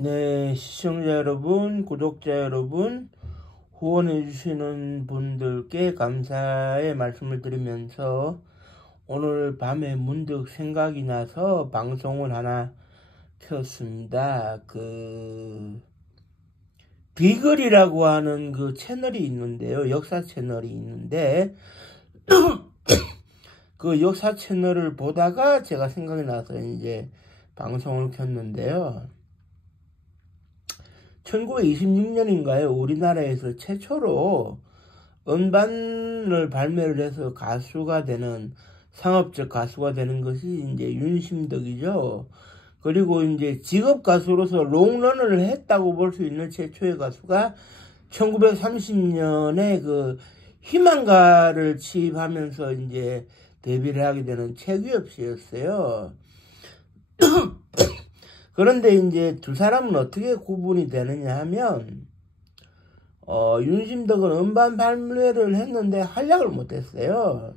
네, 시청자 여러분, 구독자 여러분, 후원해주시는 분들께 감사의 말씀을 드리면서 오늘 밤에 문득 생각이 나서 방송을 하나 켰습니다. 비글이라고 하는 그 채널이 있는데요. 역사 채널이 있는데, 그 역사 채널을 보다가 제가 생각이 나서 이제 방송을 켰는데요. 1926년인가요? 우리나라에서 최초로 음반을 발매를 해서 가수가 되는, 상업적 가수가 되는 것이 이제 윤심덕이죠. 그리고 이제 직업 가수로서 롱런을 했다고 볼 수 있는 최초의 가수가 1930년에 그 희망가를 취입하면서 이제 데뷔를 하게 되는 최규엽 씨였어요. 그런데 이제 두 사람은 어떻게 구분이 되느냐 하면, 윤심덕은 음반 발매를 했는데 활약을 못했어요.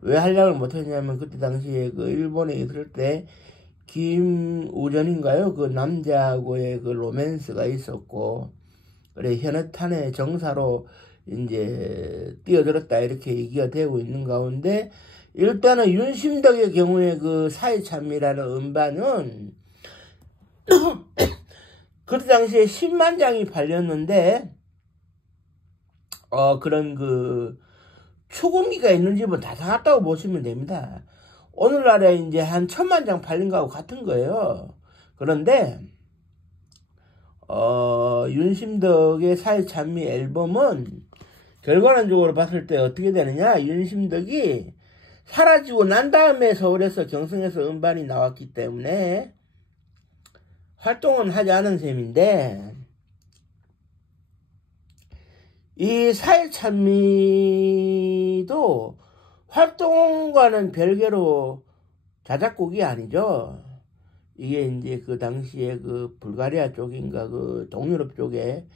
왜 활약을 못했냐면, 그때 당시에 그 일본에 있을 때, 김우전인가요? 그 남자하고의 그 로맨스가 있었고, 그래, 현해탄의 정사로 이제 뛰어들었다, 이렇게 얘기가 되고 있는 가운데, 일단은 윤심덕의 경우에 그 사회참미라는 음반은, 그때 당시에 10만 장이 팔렸는데, 그런 그, 추궁기가 있는 집은 다 사갔다고 보시면 됩니다. 오늘날에 이제 한 1000만 장 팔린 거하고 같은 거예요. 그런데, 윤심덕의 사회참미 앨범은 결과론적으로 봤을 때 어떻게 되느냐, 윤심덕이 사라지고 난 다음에 서울에서 경성에서 음반이 나왔기 때문에 활동은 하지 않은 셈인데, 이 사회참미도 활동과는 별개로 자작곡이 아니죠. 이게 이제 그 당시에 그 불가리아 쪽인가 그 동유럽 쪽에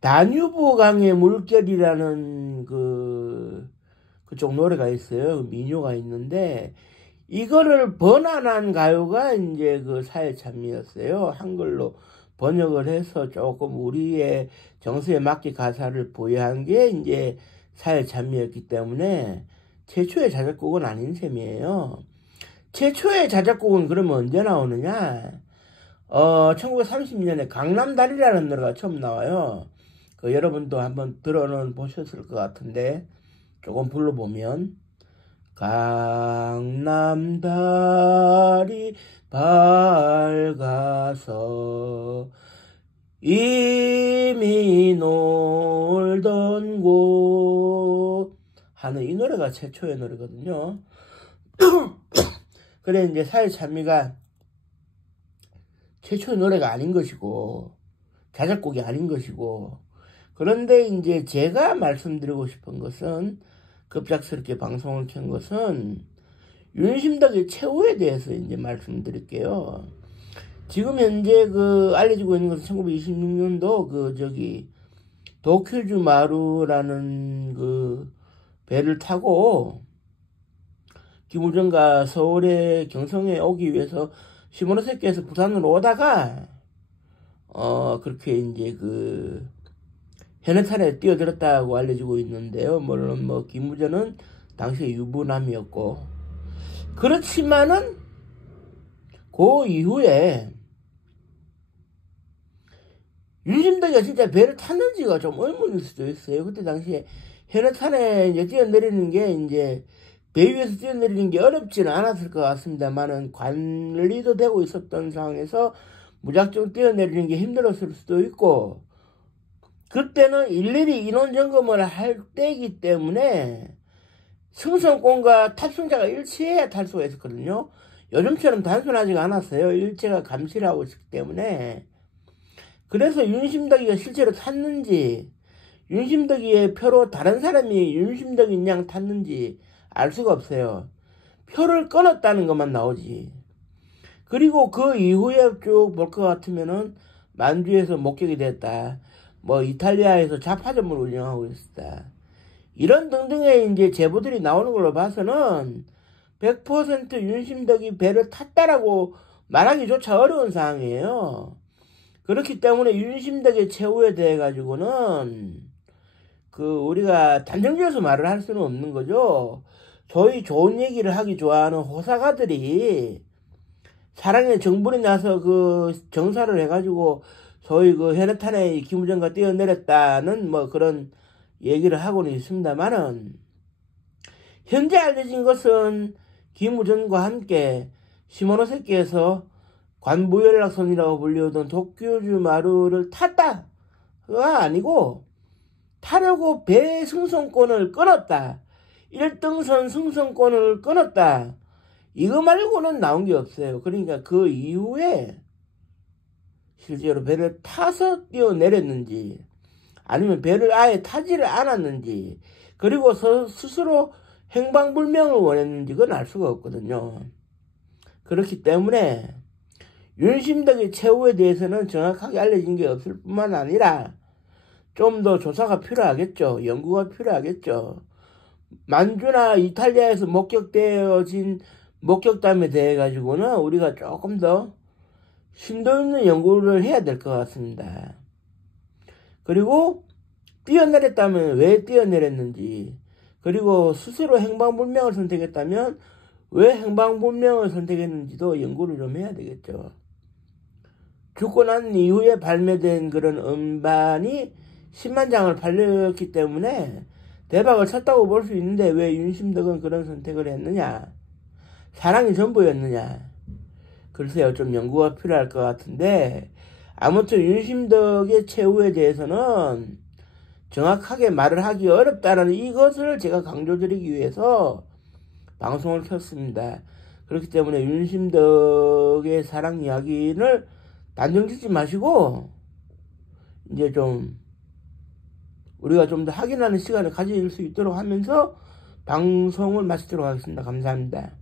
다뉴브 강의 물결이라는 그쪽 노래가 있어요. 민요가 있는데, 이거를 번안한 가요가 이제 그 사회참미였어요. 한글로 번역을 해서 조금 우리의 정서에 맞게 가사를 부여한 게 이제 사회참미였기 때문에 최초의 자작곡은 아닌 셈이에요. 최초의 자작곡은 그러면 언제 나오느냐? 1930년에 강남다리라는 노래가 처음 나와요. 그 여러분도 한번 들어는 보셨을 것 같은데, 조금 불러보면, 강남다리 밝아서 이미 놀던 곳 하는 이 노래가 최초의 노래거든요. 그래 이제 사회참미가 최초의 노래가 아닌 것이고 자작곡이 아닌 것이고, 그런데 이제 제가 말씀드리고 싶은 것은, 급작스럽게 방송을 켠 것은 윤심덕의 최후에 대해서 이제 말씀드릴게요. 지금 현재 그 알려지고 있는 것은 1926년도 도쿄주 마루라는 그 배를 타고 김우정과 서울의 경성에 오기 위해서 시모노세키에서 부산으로 오다가 그렇게 이제 그 현해탄에 뛰어들었다고 알려지고 있는데요. 물론 뭐 김우전은 당시에 유부남이었고, 그렇지만은 그 이후에 윤심덕이가 진짜 배를 탔는지가 좀 의문일 수도 있어요. 그때 당시에 현해탄에 이제 뛰어내리는 게 이제 배 위에서 뛰어내리는 게 어렵지는 않았을 것 같습니다만은 관리도 되고 있었던 상황에서 무작정 뛰어내리는 게 힘들었을 수도 있고, 그때는 일일이 인원 점검을 할 때이기 때문에 승선권과 탑승자가 일치해야 탈 수가 있었거든요. 요즘처럼 단순하지가 않았어요. 일제가 감시를 하고 있었기 때문에. 그래서 윤심덕이가 실제로 탔는지, 윤심덕이의 표로 다른 사람이 윤심덕인 양 탔는지 알 수가 없어요. 표를 끊었다는 것만 나오지. 그리고 그 이후에 쭉 볼 것 같으면은 만주에서 목격이 됐다, 뭐 이탈리아에서 잡화점을 운영하고 있었다, 이런 등등의 이제 제보들이 나오는 걸로 봐서는 100% 윤심덕이 배를 탔다라고 말하기조차 어려운 상황이에요. 그렇기 때문에 윤심덕의 최후에 대해 가지고는 우리가 단정지어서 말을 할 수는 없는 거죠. 소위 좋은 얘기를 하기 좋아하는 호사가들이 사랑의 정분이 나서 정사를 해가지고 소위 현해탄에 김우정과 뛰어내렸다는 뭐 그런 얘기를 하고는 있습니다만은, 현재 알려진 것은 김우정과 함께 시모노세키에서 관부연락선이라고 불리우던 도쿄주 마루를 탔다가 아니고 타려고 배 승선권을 끊었다, 1등선 승선권을 끊었다, 이거 말고는 나온 게 없어요. 그러니까 그 이후에 실제로 배를 타서 뛰어내렸는지 아니면 배를 아예 타지를 않았는지, 그리고 스스로 행방불명을 원했는지 그건 알 수가 없거든요. 그렇기 때문에 윤심덕의 최후에 대해서는 정확하게 알려진 게 없을 뿐만 아니라 좀 더 조사가 필요하겠죠. 연구가 필요하겠죠. 만주나 이탈리아에서 목격되어진 목격담에 대해 가지고는 우리가 조금 더 심도 있는 연구를 해야 될 것 같습니다. 그리고 뛰어내렸다면 왜 뛰어내렸는지, 그리고 스스로 행방불명을 선택했다면 왜 행방불명을 선택했는지도 연구를 좀 해야 되겠죠. 죽고 난 이후에 발매된 그런 음반이 10만 장을 팔렸기 때문에 대박을 쳤다고 볼 수 있는데 왜 윤심덕은 그런 선택을 했느냐? 사랑이 전부였느냐? 글쎄요, 좀 연구가 필요할 것 같은데, 아무튼 윤심덕의 최후에 대해서는 정확하게 말을 하기 어렵다는 이것을 제가 강조드리기 위해서 방송을 켰습니다. 그렇기 때문에 윤심덕의 사랑 이야기를 단정짓지 마시고 이제 좀 우리가 좀 더 확인하는 시간을 가질 수 있도록 하면서 방송을 마치도록 하겠습니다. 감사합니다.